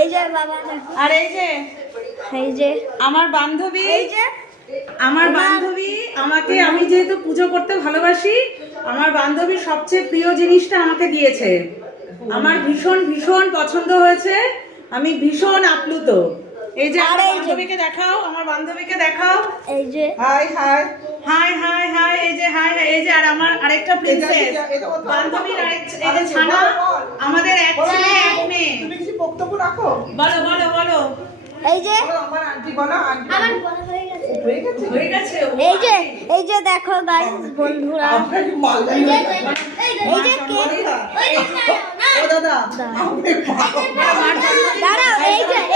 এই যে বাবা, আর এই যে আমার বান্ধবী, আমাকে, আমি যেহেতু পুজো করতে ভালোবাসি, আমার বান্ধবীর সবচেয়ে প্রিয় জিনিসটা আমাকে দিয়েছে। আমার ভীষণ ভীষণ পছন্দ হয়েছে, আমি ভীষণ আপ্লুত। এই যে আমার বান্ধবীকে দেখাও, আমার বান্ধবীকে দেখাও। এই যে high high high high high, এই যে হাই হাই, এই যে আর আমার আরেকটা প্রিন্সেস বান্ধবীর এই যে ছানা, আমাদের এক ছেলে এক মেয়ে। তুমি কিছু বক্তব্য রাখো, বলো বলো বলো। এই যে আমার আন্টি বলো, আন্টি আমার বড় হয়ে গেছে, হয়ে গেছে। এই যে দেখো গাইস বন্ধুরা, আপনাকে মালদারি এই যে কেক, ও দাদা দাঁড়াও,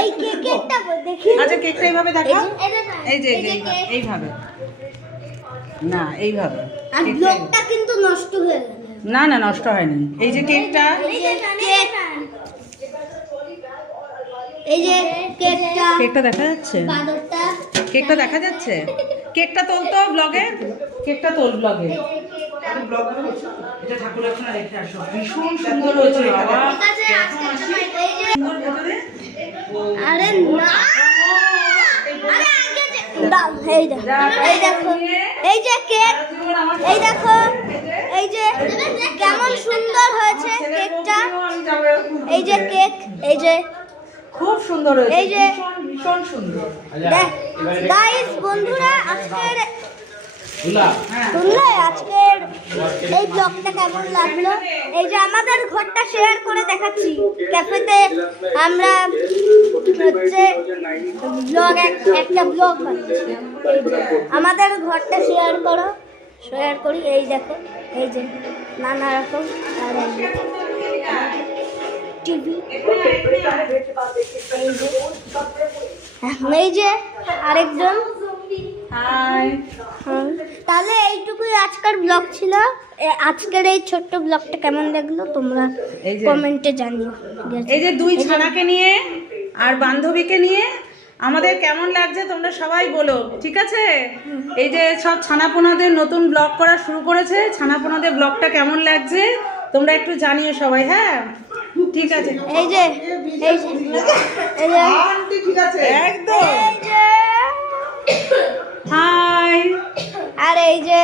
এই কেকটা দেখি। আচ্ছা কেকটা এইভাবে দেখাও, এই যে এইভাবে না, এইভাবে। আর ব্লগটা কিন্তু নষ্ট হয়ে গেল। না না, নষ্ট হয়নি। এই যে কেকটা, এই যে কেকটা দেখা যাচ্ছে, বাদরটা, কেকটা দেখা যাচ্ছে। কেকটা তোল তো ব্লগে, কেকটা তোল ব্লগে। এটা ঠাকুর এখন রেখে আসো, ভীষণ সুন্দর হয়েছে বাবা। সুন্দর ভেতরে। আরে না, আরে আগে দাও, এই দেখো, এই যে কেক, এই দেখো, এই যে কেমন সুন্দর হয়েছে কেকটা। এই যে কেক, এই যে খুব সুন্দর হয়েছে, এই যে ভীষণ সুন্দর। গাইস বন্ধুরা, আজকের এই ব্লগটা কেমন লাগলো? এই যে আমাদের ঘরটা শেয়ার করে দেখাচ্ছি, ক্যাফেতে আমরা হচ্ছে একটা ব্লগ বানাচ্ছি। আমাদের ঘরটা শেয়ার করি। এই দেখো, এই যে নানা রকম, আর টিভি, এই যে আরেকজন। তাহলে এইটুকুই আজকের ব্লগ ছিল। আজকের এই ছোট্ট ব্লগটা কেমন লাগলো তোমরা কমেন্টে জানিও। এই যে দুই ছানাকে নিয়ে আর বান্ধবীকে নিয়ে আমাদের কেমন লাগছে তোমরা সবাই বলো, ঠিক আছে? এই যে সব ছানাপোনাদের নতুন ব্লগ করা শুরু করেছে, ছানাপোনাদের ব্লগটা কেমন লাগছে তোমরা একটু জানিও সবাই। হ্যাঁ ঠিক আছে। এই যে আন্টি ঠিক আছে একদম হাই। আর এই যে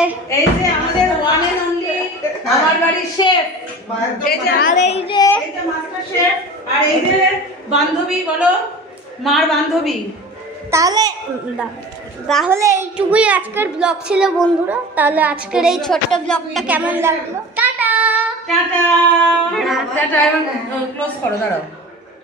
আমাদের ওয়ান এন্ড অনলি আমার বাড়ির শেফ, আর এই যে মাস্টার শেফ, আর এই যে বান্ধবী, বলো মার বান্ধবী। তাহলে এইটুকুই আজকের ব্লগ ছিল বন্ধুরা। তাহলে আজকের এই ছোট্ট ব্লগটা কেমন লাগলো? টাটা টাটা টাটা, ক্লোজ করো, দাঁড়াও।